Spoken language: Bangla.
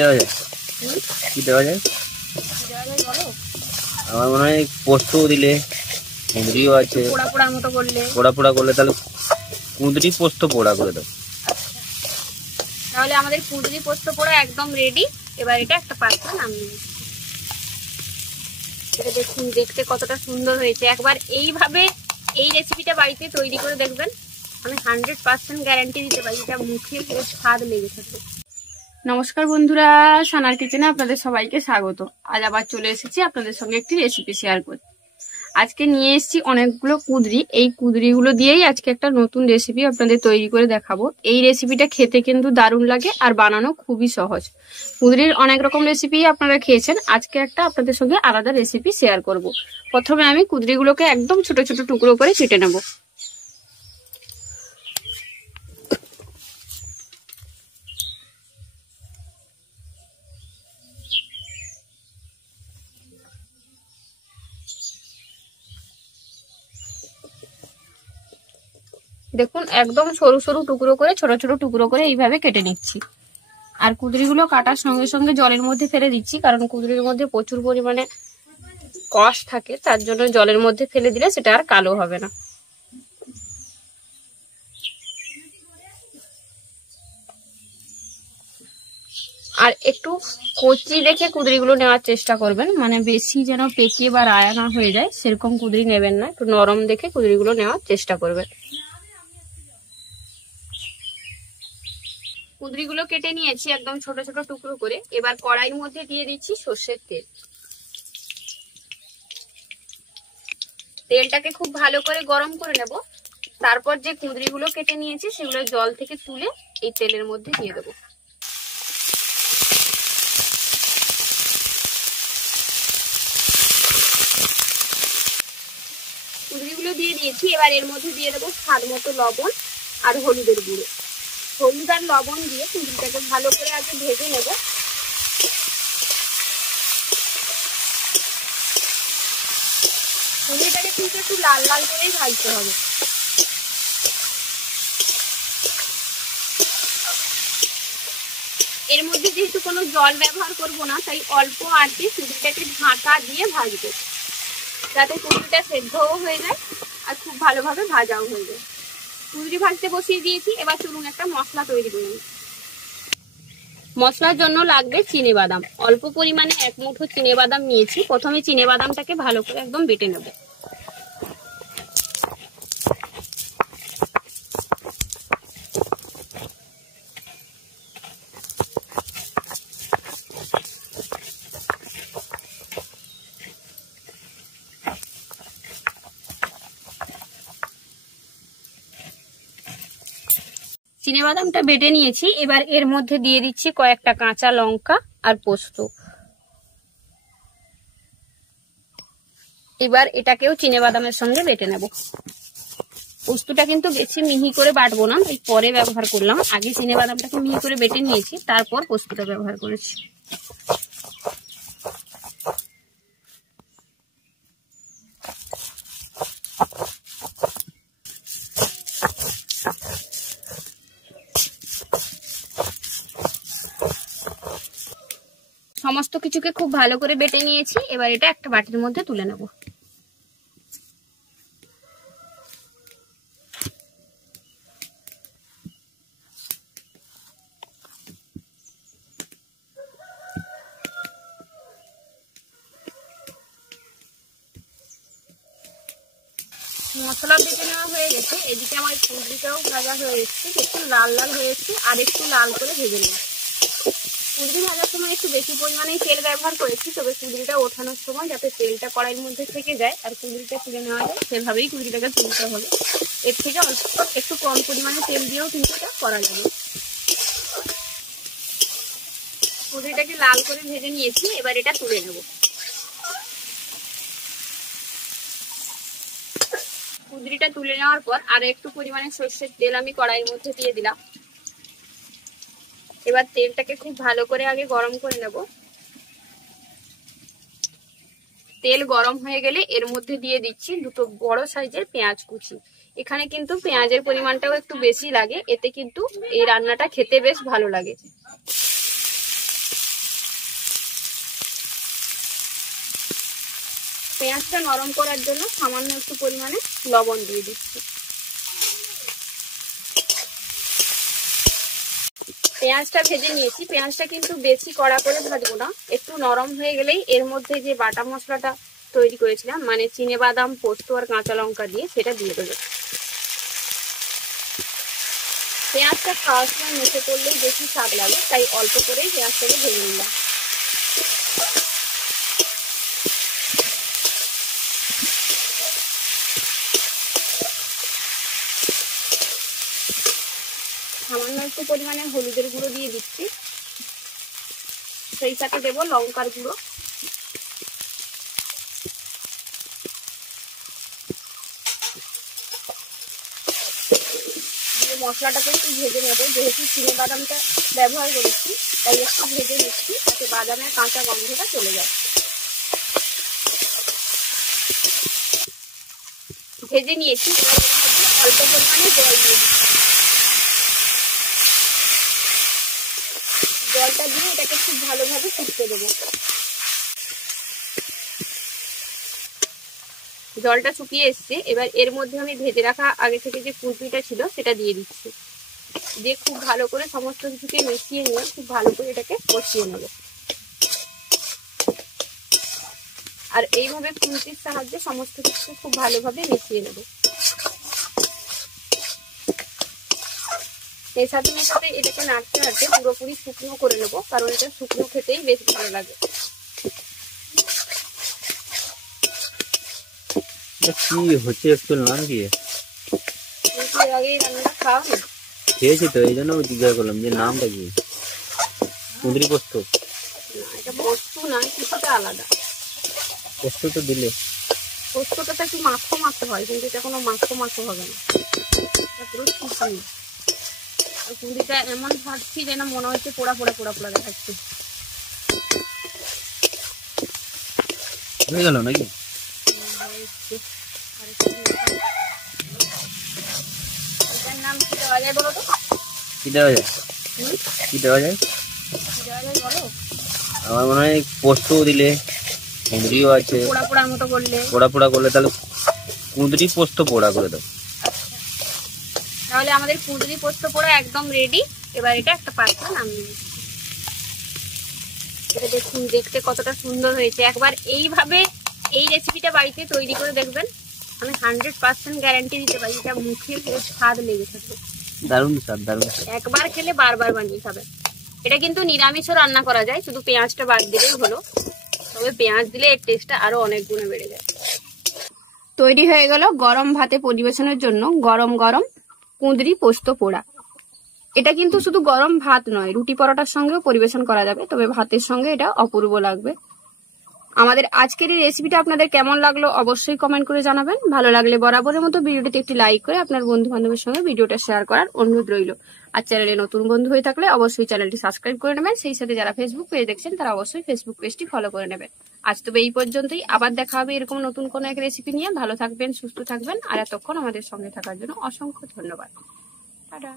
দেওয়া যায়? কি দেওয়া যায় আমার মনে হয় পোস্তও দিলে, কুঁদরিও আছে, পোড়া পোড়া করলে তাহলে কুঁদরি পোস্ত পোড়া করে দাও। তাহলে আমাদের কুঁদরি পোস্ত পোড়া একদম রেডি। এবার এটা একটা পাত্রে নামিয়ে নিই। এটা দেখুন দেখতে কতটা সুন্দর হয়েছে। একবার এইভাবে এই রেসিপিটা বাড়িতে তৈরি করে দেখবেন, আমি 100% গ্যারান্টি দিতে পারি এটা মুখে পুরো স্বাদ লেগে থাকবে। নমস্কার বন্ধুরা, সানার কিচেনে আপনাদের সবাইকে স্বাগত। আজ আবার চলে এসেছি আপনাদের সঙ্গে একটি রেসিপি শেয়ার করতে। আজকে নিয়ে এসেছি অনেকগুলো কুঁদরি। এই কুঁদরিগুলো দিয়েই আজকে একটা নতুন রেসিপি আপনাদের তৈরি করে দেখাবো। এই রেসিপিটা খেতে কিন্তু দারুণ লাগে আর বানানো খুবই সহজ। কুঁদরির অনেক রকম রেসিপি আপনারা খেয়েছেন, আজকে একটা আপনাদের সঙ্গে আলাদা রেসিপি শেয়ার করব। প্রথমে আমি কুঁদরিগুলোকে একদম ছোট ছোট টুকরো করে কেটে নেব। দেখুন একদম সরু সরু টুকরো করে, ছোট ছোট টুকরো করে এইভাবে কেটে নিচ্ছি। আর কুঁদরিগুলো কাটার সঙ্গে সঙ্গে জলের মধ্যে ফেলে দিচ্ছি, কারণ কুঁদরির মধ্যে প্রচুর পরিমাণে কষ থাকে, তার জন্য জলের মধ্যে ফেলে দিলে সেটা আর কালো হবে না। আর একটু কচি দেখে কুঁদরিগুলো নেওয়ার চেষ্টা করবেন, মানে বেশি যেন পেকে বা রায়া না হয়ে যায় সেরকম কুঁদরি নেবেন না, একটু নরম দেখে কুঁদরিগুলো নেওয়ার চেষ্টা করবেন। কুঁদরিগুলো কেটে নিয়েছি একদম ছোট ছোট টুকরো করে। এবার কড়াইয়ের মধ্যে দিয়ে দিচ্ছি সর্ষের তেল। তেলটাকে খুব ভালো করে গরম করে নেব। তারপর যে কুঁদরিগুলো কেটে নিয়েছি সেগুলো জল থেকে তুলে এই তেলের মধ্যে দিয়ে দেবো। কুঁদরিগুলো দিয়ে দিয়েছি। এবার এর মধ্যে দিয়ে দেবো স্বাদ মতো লবণ আর হলুদের গুঁড়ো। হলুদ আর লবণ দিয়ে কুঁদরিটাকে ভালো করে আগে ভেজে নেব। কুঁদরিটাকে কিন্তু একটু লাল লাল করেই ভাজতে হবে। এর মধ্যে যেহেতু কোনো জল ব্যবহার করব না, তাই অল্প আঁচে কুঁদরিটাকে ঢাকা দিয়ে ভাজবো, যাতে কুঁদরিটা সেদ্ধও হয়ে যায় আর খুব ভালোভাবে ভাজাও হয়ে যায়। কুঁদরি ভাজতে বসিয়ে দিয়েছি। এবার চলুন একটা মশলা তৈরি করে নিই। মশলার জন্য লাগবে চিনেবাদাম। অল্প পরিমাণে 1 মুঠো চিনেবাদাম নিয়েছি। প্রথমে চিনেবাদামটাকে ভালো করে একদম বেটে নেব। চিনেবাদামটা বেটে নিয়েছি। এবার এর মধ্যে দিয়ে দিচ্ছি কয়েকটা কাঁচা লঙ্কা আর পোস্ত। এবার এটাকেও চিনেবাদামের সঙ্গে বেটে নেব। পোস্তটা কিন্তু বেশি মিহি করে বাটবো না, এই পরে ব্যবহার করলাম। আগে চিনেবাদামটাকে মিহি করে বেটে নিয়েছি, তারপর পোস্তটা ব্যবহার করেছি। সমস্ত কিছুকে খুব ভালো করে বেটে নিয়েছি। এবার এটা একটা বাটির মধ্যে তুলে নেব। মশলা বেটে নেওয়া হয়ে গেছে। এদিকে আমার কুঁদরিটাও ভাজা হয়ে এসছে, একটু লাল লাল হয়ে এসছে, আর একটু লাল করে ভেজে নেব। কুঁদরি ভাজার সময় একটু বেশি পরিমাণে তেল ব্যবহার করেছি, তবে কুঁদরিটা ওঠানোর সময় যাতে তেলটা কড়াইয়ের মধ্যে থেকে যায় আর কুঁদরিটা তুলে নেওয়া যায় সেভাবেই কুঁদরিটাকে তুলতে হবে। এর থেকে অল্প একটু কম পরিমাণে তেল দিয়েও কিন্তু এটা করা যাবে। কুঁদরিটাকে লাল করে ভেজে নিয়েছি। এবার এটা তুলে নেব। কুঁদরিটা তুলে নেওয়ার পর আর একটু পরিমাণে সর্ষের তেল আমি কড়াইয়ের মধ্যে দিয়ে দিলাম। এবার তেলটাকে খুব ভালো করে আগে গরম করে নেব। তেল গরম হয়ে গেলে এর মধ্যে দিয়ে দিচ্ছি 2 বড় সাইজের পেঁয়াজ কুচি। এখানে কিন্তু পেঁয়াজের পরিমাণটাও একটু বেশি লাগে, এতে কিন্তু এই রান্নাটা খেতে বেশ ভালো লাগে। পেঁয়াজটা নরম করার জন্য সামান্য একটু পরিমাণে লবণ দিয়ে দিচ্ছি। পেঁয়াজটা ভেজে নিয়েছি। পেঁয়াজটা কিন্তু বেশি কড়া করে ভাজবো না, একটু নরম হয়ে গেলেই এর মধ্যে যে বাটা মশলাটা তৈরি করেছিলাম, মানে চিনেবাদাম, পোস্ত আর কাঁচা লঙ্কা দিয়ে, সেটা দিয়ে দেবো। পেঁয়াজটা খাওয়ার সময় মুখে করলেই বেশি স্বাদ লাগে, তাই অল্প করেই পেঁয়াজটাকে ভেজে নিলাম। সামান্য একটু পরিমাণে হলুদের গুঁড়ো দিয়ে দিচ্ছি, সেই সাথে দেবো লঙ্কার গুঁড়ো। মশলাটাকে একটু ভেজে নেবো, যেহেতু চিনেবাদামটা ব্যবহার করেছি তাই একটু ভেজে নিচ্ছি, যাতে বাদামের কাঁচা গন্ধটা চলে যায়। ভেজে নিয়েছি, এবার এর মধ্যে অল্প পরিমাণে জল দিয়ে দিচ্ছি। জলটা দিয়ে এটাকে খুব ভালোভাবে ফুটতে দেবো। জলটা শুকিয়ে এসছে, এবার এর মধ্যে আমি ভেজে রাখা আগে থেকে যে কুলপিটা ছিল সেটা দিয়ে দিচ্ছি, দিয়ে খুব ভালো করে সমস্ত কিছুকে মিশিয়ে নিয়ে খুব ভালো করে এটাকে কষিয়ে নেব। আর এইভাবে কুলপির সাহায্যে সমস্ত কিছু খুব ভালোভাবে মিশিয়ে নেব। এর সাথে সাথে এটাকে নাড়তে নাড়তে পুরোপুরি শুকনো করে নেব, কারণ এটা শুকনো খেতেই বেশ ভালো লাগে। কি হচ্ছে একটু নাম কি? এর আগে রান্নাটা খাওয়া হয়? খেয়েছি তো, এই জন্য জিজ্ঞাসা করলাম যে নামটা কি। কুঁদরি পোস্ত? এটা পোস্ত না, কিছুটা আলাদা। পোস্ত তো দিলে, পোস্তটা তো একটু মাখো মাখো হয়, কিন্তু এটা কোনো মাখো মাখো হবে না, এটা পুরো শুকনো। আর কুঁদরিটা এমন ভাজছি যেন মনে হচ্ছে পোড়া পোড়া পোড়া পোড়া দেখাচ্ছে। হয়ে গেল নাকি? এটার নাম কি দেওয়া যায় বলো তো? কি দেওয়া যায়? কি দেওয়া যায়? কি দেওয়া যায় বলো? আমার মনে হয় পোস্ত দিলে, কুঁদরিও আছে। পোড়া পোড়ার মতো করলে, পোড়া পোড়া করলে তাহলে কুঁদরি পোস্ত পোড়া করে দাও। তাহলে আমাদের কুঁদরি পোস্ত পোড়া একদম রেডি। এবার এটা একটা পাত্রে নামিয়ে নিচ্ছি। এটা দেখুন দেখতে কতটা সুন্দর হয়েছে। একবার এইভাবে এই রেসিপিটা বাড়িতে তৈরি করে দেখবেন, আমি 100% গ্যারান্টি দিতে পারি এটা মুখে পুরো স্বাদ লেগে থাকবে। দারুণ স্বাদ, দারুণ স্বাদ। একবার খেলে বারবার বানিয়ে খাবেন। এটা কিন্তু নিরামিষও রান্না করা যায়, শুধু পেঁয়াজটা বাদ দিলেই হলো। তবে পেঁয়াজ দিলে এর টেস্টটা আরো অনেক গুণে বেড়ে যায়। তৈরি হয়ে গেল গরম ভাতে পরিবেশনের জন্য গরম গরম কুঁদরি পোস্ত পোড়া। এটা কিন্তু শুধু গরম ভাত নয়, রুটি পরোটার সঙ্গেও পরিবেশন করা যাবে, তবে ভাতের সঙ্গে এটা অপূর্ব লাগবে। আমাদের আজকের এই রেসিপিটা আপনাদের কেমন লাগলো অবশ্যই কমেন্ট করে জানাবেন। ভালো লাগলে বরাবরের মতো ভিডিওটিতে একটি লাইক করে আপনার বন্ধু বান্ধবের সঙ্গে ভিডিওটা শেয়ার করার অনুরোধ রইল। আর চ্যানেলে নতুন বন্ধু হয়ে থাকলে অবশ্যই চ্যানেলটি সাবস্ক্রাইব করে নেবেন। সেই সাথে যারা ফেসবুক পেজ দেখছেন তারা অবশ্যই ফেসবুক পেজটি ফলো করে নেবেন। আজ তবে এই পর্যন্তই, আবার দেখা হবে এরকম নতুন কোনো এক রেসিপি নিয়ে। ভালো থাকবেন, সুস্থ থাকবেন, আর এতক্ষণ আমাদের সঙ্গে থাকার জন্য অসংখ্য ধন্যবাদ। টাটা।